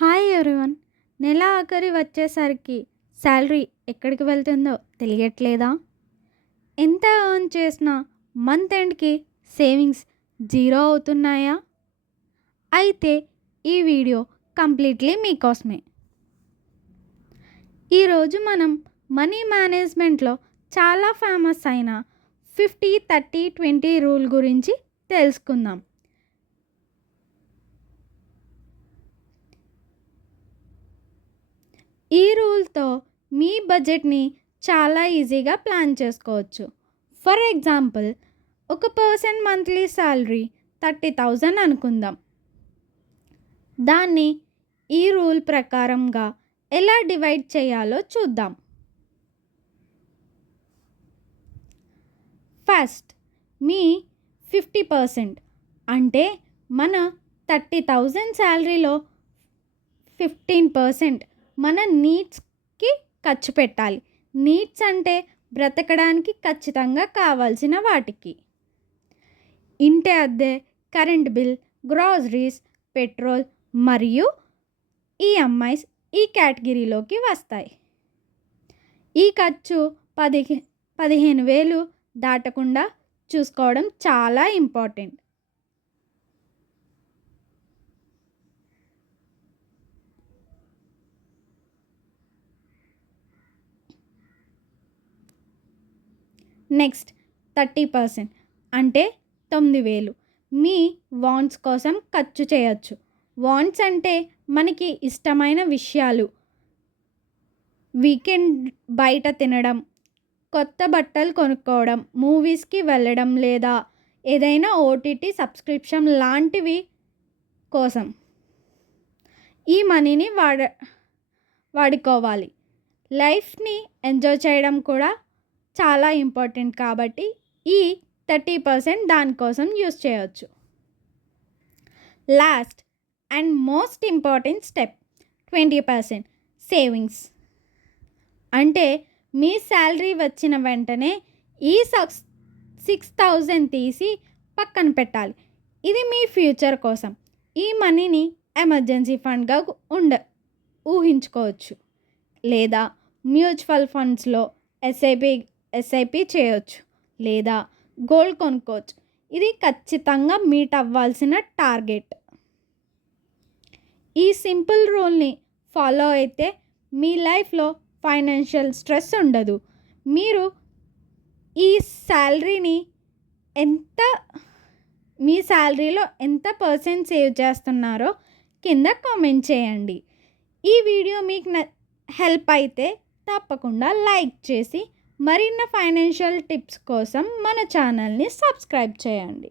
Hi everyone. నెల ఆఖరి వచ్చేసరికి శాలరీ ఎక్కడికి వెళ్తుందో తెలియట్లేదా? ఎంత ఎర్న్ చేసినా మంత్ ఎండ్కి సేవింగ్స్ జీరో అవుతున్నాయా? అయితే ఈ వీడియో కంప్లీట్లీ మీకోసమే. ఈరోజు మనం మనీ మేనేజ్మెంట్లో చాలా ఫేమస్ అయిన 50-30-20 రూల్ గురించి తెలుసుకుందాం. ఈ రూల్తో మీ బడ్జెట్ని చాలా ఈజీగా ప్లాన్ చేసుకోవచ్చు. ఫర్ ఎగ్జాంపుల్, ఒక పర్సన్ మంత్లీ శాలరీ 30,000 అనుకుందాం. దాన్ని ఈ రూల్ ప్రకారంగా ఎలా డివైడ్ చేయాలో చూద్దాం. ఫస్ట్, మీ 50% అంటే మన 30,000 శాలరీలో 15% మన నీడ్స్కి ఖర్చు పెట్టాలి. నీడ్స్ అంటే బ్రతకడానికి ఖచ్చితంగా కావాల్సిన వాటికి. ఇంటి అద్దె, కరెంట్ బిల్, గ్రాసరీస్, పెట్రోల్ మరియు ఈఎంఐస్ ఈ కేటగిరీలోకి వస్తాయి. ఈ ఖర్చు 15,000 దాటకుండా చూసుకోవడం చాలా ఇంపార్టెంట్. నెక్స్ట్ 30% అంటే 9,000 మీ వాంట్స్ కోసం ఖర్చు చేయొచ్చు. వాంట్స్ అంటే మనకి ఇష్టమైన విషయాలు, వీకెండ్ బయట తినడం, కొత్త బట్టలు కొనుక్కోవడం, మూవీస్కి వెళ్ళడం లేదా ఏదైనా ఓటీటీ సబ్స్క్రిప్షన్ లాంటివి కోసం ఈ మనీని వాడుకోవాలి. లైఫ్ని ఎంజాయ్ చేయడం కూడా చాలా ఇంపార్టెంట్ కాబట్టి ఈ 30% దానికోసం యూస్ చేయవచ్చు. Last and most important step 20% savings. అంటే మీ శాలరీ వచ్చిన వెంటనే ఈ 6,000 తీసి పక్కన పెట్టాలి. ఇది మీ ఫ్యూచర్ కోసం. ఈ మనీని ఎమర్జెన్సీ ఫండ్గా ఊహించుకోవచ్చు లేదా మ్యూచువల్ ఫండ్స్లో ఎస్ఐపి చేయొచ్చు లేదా గోల్డ్ కొనుక్కోవచ్చు. ఇది ఖచ్చితంగా మీట్ అవ్వాల్సిన టార్గెట్. ఈ సింపుల్ రూల్ని ఫాలో అయితే మీ లైఫ్లో ఫైనాన్షియల్ స్ట్రెస్ ఉండదు. మీరు ఈ మీ శాలరీలో ఎంత పర్సెంట్ సేవ్ చేస్తున్నారో కింద కామెంట్ చేయండి. ఈ వీడియో మీకు హెల్ప్ అయితే తప్పకుండా లైక్ చేసి మరిన్ని ఫైనాన్షియల్ టిప్స్ కోసం మన ఛానల్ని సబ్స్క్రైబ్ చేయండి.